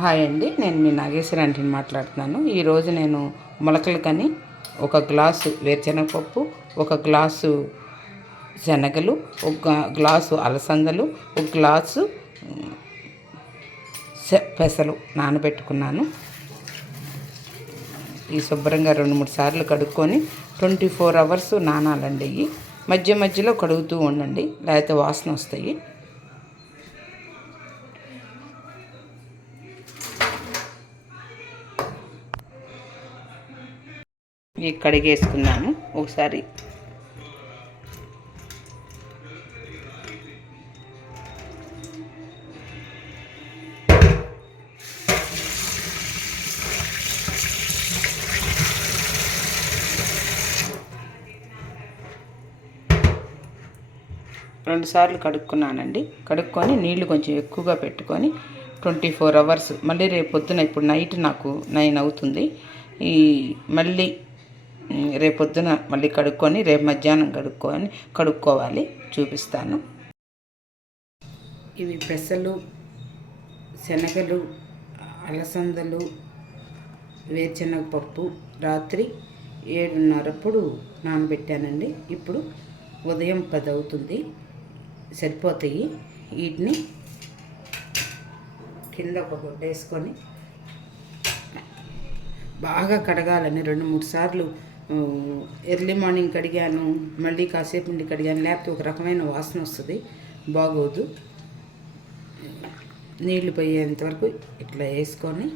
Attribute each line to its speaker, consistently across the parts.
Speaker 1: Hi అండి. నేను మీ నాగేశ్వర ఆంటీని మాట్లాడుతున్నాను. ఈరోజు నేను మొలకలకని ఒక గ్లాసు వేరుశనగపప్పు ఒక గ్లాసు శనగలు ఒక గ్లాసు అలసందలు ఒక గ్లాసు పెసలు నానబెట్టుకున్నాను. ఈ శుభ్రంగా రెండు మూడు సార్లు కడుక్కొని ట్వంటీ ఫోర్ అవర్స్ నానాలండి మధ్య మధ్యలో కడుగుతూ ఉండండి లేకపోతే వాసన వస్తాయి. కడిగేసుకున్నాను ఒకసారి రెండు సార్లు కడుక్కున్నానండి. కడుక్కొని నీళ్ళు కొంచెం ఎక్కువగా పెట్టుకొని ట్వంటీ ఫోర్ అవర్స్ మళ్ళీ రేపు పొద్దున ఇప్పుడు నైట్ నాకు నైన్ అవుతుంది. ఈ మళ్ళీ రేపొద్దున రేపు పొద్దున మళ్ళీ కడుక్కొని రేపు మధ్యాహ్నం కడుక్కొని కడుక్కోవాలి. చూపిస్తాను. ఇవి పెసలు శనగలు అలసందలు వేరుశనగపప్పు. రాత్రి ఏడున్నరప్పుడు నానబెట్టానండి. ఇప్పుడు ఉదయం పది అవుతుంది సరిపోతాయి. వీటిని కింద ఒక గుడ్డ వేసుకొని బాగా కడగాలని రెండు మూడు సార్లు ఎర్లీ మార్నింగ్ కడిగాను మళ్ళీ కాసేపు ఉండి కడిగాను. లేకపోతే ఒక రకమైన వాసన వస్తుంది బాగోదు. నీళ్ళు పోయేంత వరకు ఇట్లా వేసుకొని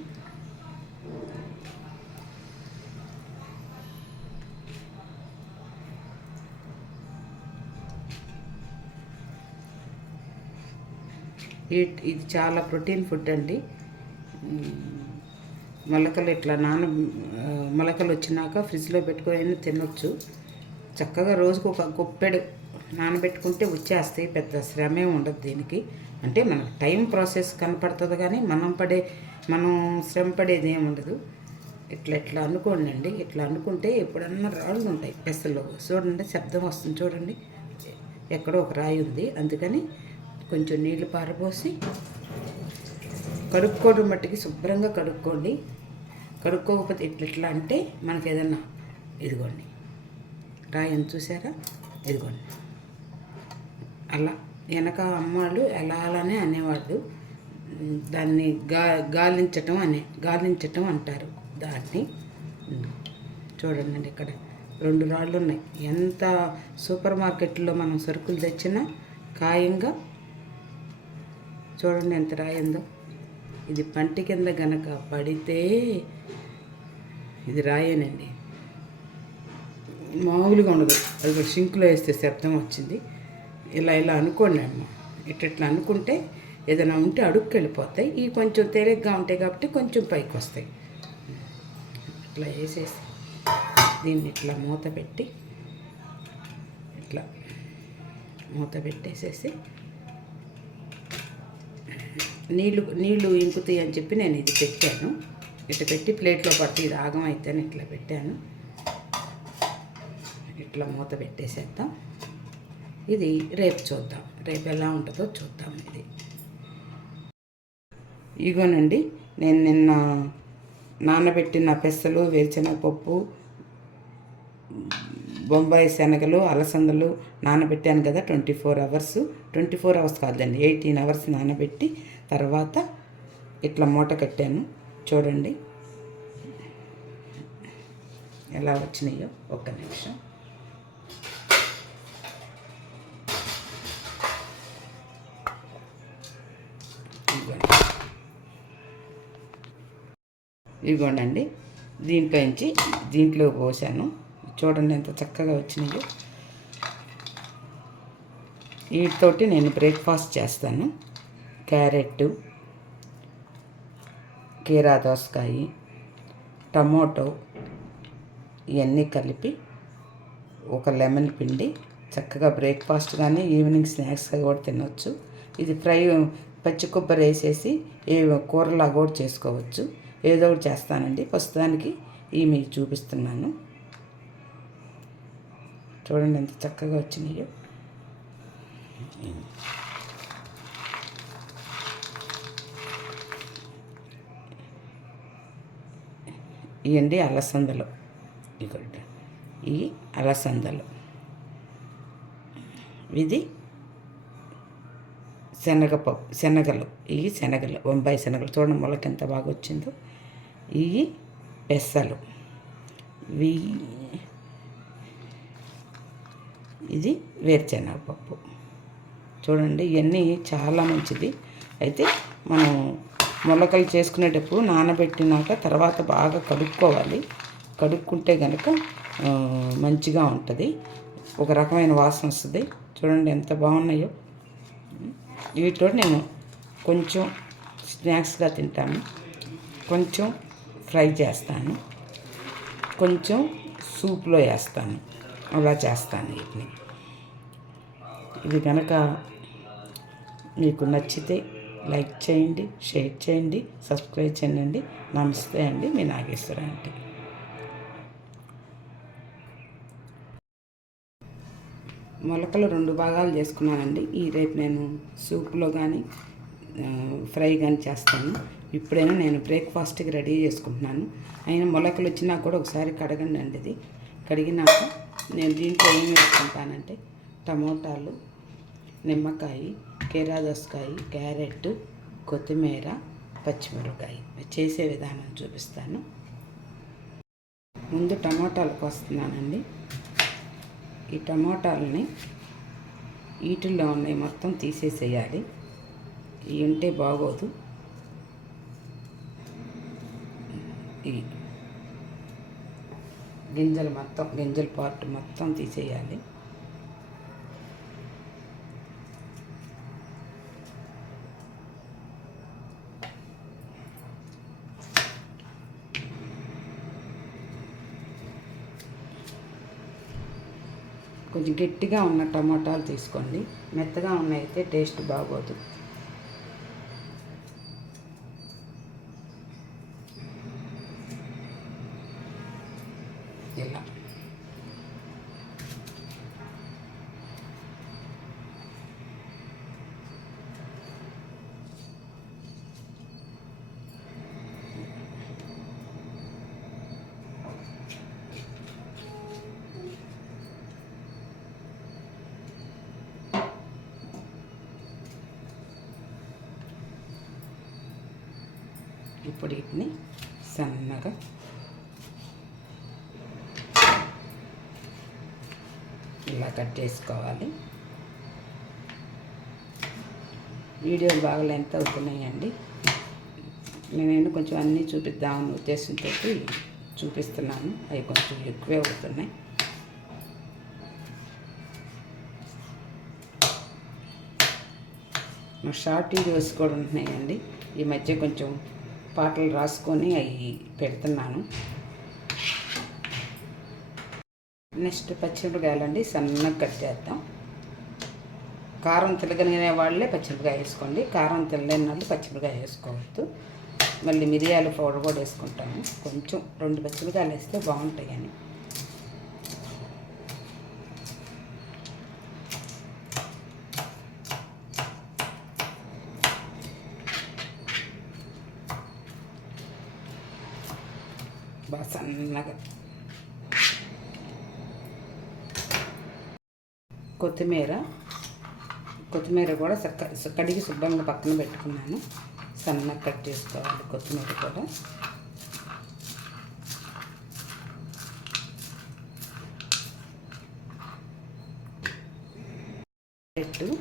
Speaker 1: ఇది చాలా ప్రోటీన్ ఫుడ్ అండి. మొలకలు ఇట్లా నాన మొలకలు వచ్చినాక ఫ్రిడ్జ్లో పెట్టుకొని అయినా తినొచ్చు. చక్కగా రోజుకు ఒక గొప్పెడు నానబెట్టుకుంటే వచ్చేస్తాయి. పెద్ద శ్రమే ఉండదు దీనికి. అంటే మనకు టైం ప్రాసెస్ కనపడుతుంది కానీ మనం పడే మనం శ్రమ పడేది ఏమి ఉండదు. ఇట్లా ఇట్లా అనుకోండి అండి. ఇట్లా అనుకుంటే ఎప్పుడన్నా రాళ్ళు ఉంటాయి. పెసల్లో చూడండి శబ్దం వస్తుంది చూడండి. ఎక్కడో ఒక రాయి ఉంది. అందుకని కొంచెం నీళ్ళు పారబోసి కడుక్కోవడం మట్టికి శుభ్రంగా కడుక్కోండి. కడుక్కోకపోతే ఇట్లా ఇట్లా అంటే మనకి ఏదన్నా ఇదిగోండి. రాయని చూసారా? ఇదిగోండి. అలా వెనక అమ్మాళ్ళు ఎలా అలానే అనేవాళ్ళు. దాన్ని గా గాలించటం అనే గాలించటం అంటారు దాన్ని. చూడండి ఇక్కడ రెండు రాళ్ళు ఉన్నాయి. ఎంత సూపర్ మార్కెట్లో మనం సరుకులు తెచ్చినా ఖాయంగా చూడండి ఎంత రాయిందో. ఇది పంటి కింద గనక పడితే ఇది రాయేనండి. మామూలుగా ఉండదు. అది కూడా సింక్లో వేస్తే శబ్దం వచ్చింది. ఇలా ఇలా అనుకోండి అమ్మ. ఇట్లా ఇట్లా అనుకుంటే ఏదైనా ఉంటే అడుక్కి వెళ్ళిపోతాయి. ఇవి కొంచెం తేలిగ్గా ఉంటాయి కాబట్టి కొంచెం పైకి వస్తాయి. ఇట్లా వేసేసి దీన్ని ఇట్లా మూత పెట్టి ఇట్లా మూత పెట్టేసేసి నీళ్ళు నీళ్ళు ఇంకుతాయి అని చెప్పి నేను ఇది పెట్టాను. ఇట్లా పెట్టి ప్లేట్లో పట్టి ఇది ఆగం అయితే ఇట్లా పెట్టాను. ఇట్లా మూత పెట్టేసేద్దాం. ఇది రేపు చూద్దాం. రేపు ఎలా ఉంటుందో చూద్దాం ఇది. ఇగోనండి నేను నిన్న నానబెట్టిన పెసలు వేరుశనగపప్పు బొంబాయి శనగలు అలసందలు నానబెట్టాను కదా twenty four hours. Twenty four hours కాదండి ఎయిటీన్ అవర్స్ నానబెట్టి తర్వాత ఇట్లా మూట కట్టాను. చూడండి. ఎలా వచ్చినాయో ఒక్క నిమిషం. ఇదిగోండి. ఇదిగోండి దీంట్లోంచి దీంట్లో పోసాను. చూడండి ఎంత చక్కగా వచ్చినాయో. వీటితోటి నేను బ్రేక్ఫాస్ట్ చేస్తాను. క్యారెట్ కీరా దోసకాయ టమోటో ఇవన్నీ కలిపి ఒక లెమన్ పిండి చక్కగా బ్రేక్ఫాస్ట్ కానీ ఈవినింగ్ స్నాక్స్గా కూడా తినవచ్చు ఇది ఫ్రై పచ్చి కొబ్బరి వేసేసి ఏ కూరలా కూడా చేసుకోవచ్చు. ఏదో ఒకటి చేస్తానండి. ప్రస్తుతానికి ఇవి మీకు చూపిస్తున్నాను. చూడండి ఎంత చక్కగా వచ్చినాయో. ఇవండి అలసందలు. ఇక్కడ ఈ అలసందలు. ఇది శనగపప్పు శనగలు. ఇవి శనగలు బొంబాయి శనగలు. చూడండి మొలక ఎంత బాగా వచ్చిందో. ఇవి పెసలు. ఇవి ఇది వేరుశనగపప్పు. చూడండి ఇవన్నీ చాలా మంచిది. అయితే మనం మొలకలు చేసుకునేటప్పుడు నానబెట్టినాక తర్వాత బాగా కడుక్కోవాలి. కడుక్కుంటే కనుక మంచిగా ఉంటుంది. ఒక రకమైన వాసన వస్తుంది. చూడండి ఎంత బాగున్నాయో. వీటిలో నేను కొంచెం స్నాక్స్గా తింటాను. కొంచెం ఫ్రై చేస్తాను. కొంచెం సూప్లో వేస్తాను. అలా చేస్తాను వీటిని. ఇది కనుక మీకు నచ్చితే లైక్ చేయండి షేర్ చేయండి సబ్స్క్రైబ్ చేయండి. నమస్తే అండి మీ నాగేశ్వర అండి మొలకలు రెండు భాగాలు చేసుకున్నానండి. ఈ రేపు నేను సూప్లో కానీ ఫ్రై కానీ చేస్తాను. ఇప్పుడైనా నేను బ్రేక్ఫాస్ట్కి రెడీ చేసుకుంటున్నాను. అయినా మొలకలు వచ్చినా కూడా ఒకసారి కడగండి అండి ఇది. కడిగినాక నేను దీంట్లో ఏం వేసుకుంటానంటే టమోటాలు నిమ్మకాయ కేరా దోసకాయ క్యారెట్ కొత్తిమీర పచ్చిమిరపకాయ. చేసే విధానం చూపిస్తాను. ముందు టమోటాలు కోస్తున్నానండి ఈ టమోటాలని వీటిల్లో ఉన్నాయి మొత్తం తీసేసేయాలి. ఇవి ఉంటే బాగోదు. ఈ గింజలు మొత్తం గింజల పార్ట్ మొత్తం తీసేయాలి. కొంచెం గట్టిగా ఉన్న టమాటాలు తీసుకోండి. మెత్తగా ఉన్నాయితే టేస్ట్ బాగోదు ఇలా ఇప్పుడు వీటిని సన్నగా ఇలా కట్ చేసుకోవాలి. వీడియోలు బాగా లెంత్ అవుతున్నాయండి. నేను కొంచెం అన్నీ చూపిద్దామని ఉద్దేశంతో చూపిస్తున్నాను. అవి కొంచెం ఎక్కువే అవుతున్నాయి. షార్ట్ వీడియోస్ కూడా ఉంటున్నాయండి. ఈ మధ్య కొంచెం పాటలు రాసుకొని అవి పెడుతున్నాను. నెక్స్ట్ పచ్చిమిరపకాయలండి సన్నగా కట్ చేద్దాం. కారం తిరగనే వాళ్ళే పచ్చిమిరపకాయ వేసుకోండి. కారం తినలేని వాళ్ళు పచ్చిమిరపకాయ వేసుకోవద్దు. మళ్ళీ మిరియాల పౌడర్ కూడా వేసుకుంటాము కొంచెం రెండు పచ్చిమిరపకాయలు వేస్తే బాగుంటాయి కానీ బాగా సన్నగా. కొత్తిమీర. కొత్తిమీర కూడా చక్క కడిగి శుభ్రంగా పక్కన పెట్టుకున్నాను. సన్నగా కట్ చేసుకోవాలి కొత్తిమీర కూడా. పెట్టు.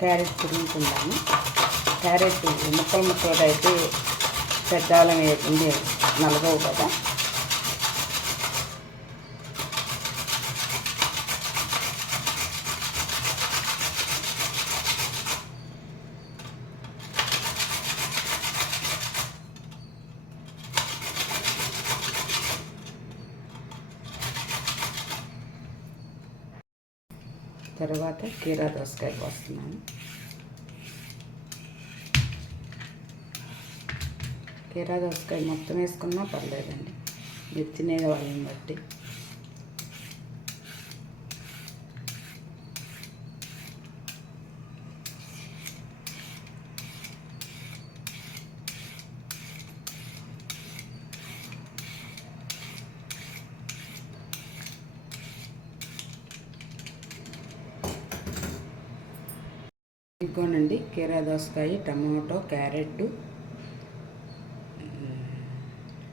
Speaker 1: క్యారెట్ తురుముకుందాము క్యారెట్ ముక్కలు ముక్కలుగా అయితే పెద్దాలం ఉంది నలగవు కదా. తర్వాత కీరా దోసకాయ పోస్తున్నాను కీరా దోసకాయ మొత్తం వేసుకున్నా పర్లేదండి. మీరు తినే వాళ్ళని బట్టి. ఇదిగోనండి కీరా దోసకాయ టమాటో క్యారెట్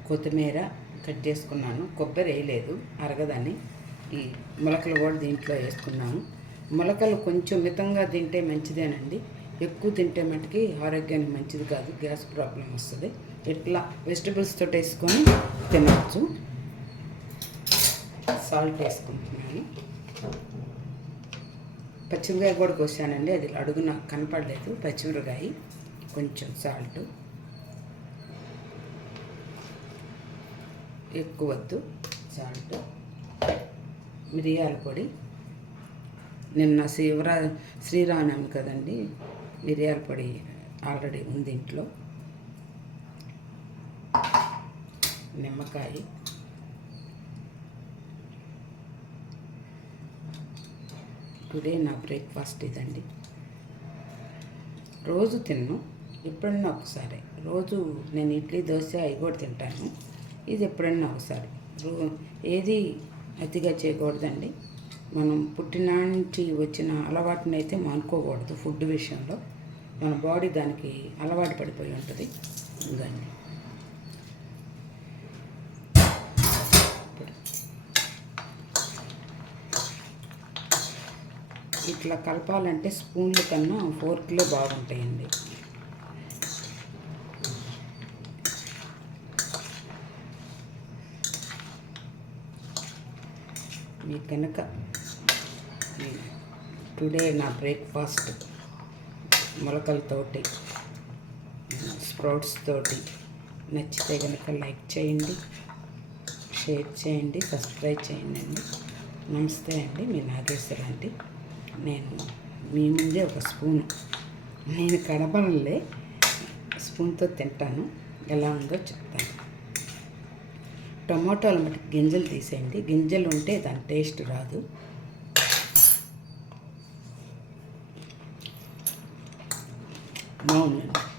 Speaker 1: కొత్తిమీర కట్ చేసుకున్నాను. కొబ్బరి వేయలేదు అరగదని. ఈ మొలకలు కూడా దీంట్లో వేసుకున్నాను. మొలకలు కొంచెం మితంగా తింటే మంచిదేనండి. ఎక్కువ తింటే మటుకి ఆరోగ్యానికి మంచిది కాదు గ్యాస్ ప్రాబ్లం వస్తుంది. ఇట్లా వెజిటబుల్స్ తోటి వేసుకొని తినవచ్చు సాల్ట్ వేసుకుంటున్నాను. పచ్చిమిరకాయ కూడా కోసానండి. అది అడుగున కనపడలేదు. పచ్చిమిరకాయ కొంచెం సాల్ట్. ఎక్కువ వద్దు. సాల్ట్. మిరియాల పొడి. నిన్న శివరా శ్రీరామనవమి కదండి మిరియాల పొడి ఆల్రెడీ ఉంది ఇంట్లో. నిమ్మకాయ. టుడే నా బ్రేక్ఫాస్ట్ ఇదండి. రోజు తిన్ను ఎప్పుడన్నా ఒకసారి. రోజు నేను ఇడ్లీ దోశ అవి కూడా తింటాను. ఇది ఎప్పుడన్నా ఒకసారి. రో- ఏది అతిగా చేయకూడదండి. మనం పుట్టిన నుంచి వచ్చిన అలవాటుని అయితే మానుకోకూడదు ఫుడ్ విషయంలో. మన బాడీ దానికి అలవాటు పడిపోయి ఉంటుంది. ఇంకండి. ఇట్లా కలపాలంటే స్పూన్ల కన్నా ఫోర్క్లో బాగుంటాయండి. మీ కనుక టుడే నా బ్రేక్ఫాస్ట్ మొలకలతోటి స్ప్రౌట్స్ తోటి నచ్చితే కనుక లైక్ చేయండి షేర్ చేయండి సబ్స్క్రైబ్ చేయండి. నమస్తే అండి మీ నాగేశ్వర అండి నేను మీ ముందే ఒక స్పూన్. నేను కడపలే స్పూన్తో తింటాను. ఎలా ఉందో చెప్తాను. టమాటోలు మట్టి గింజలు తీసేయండి. గింజలు ఉంటే దాని టేస్ట్ రాదు. బాగుందండి.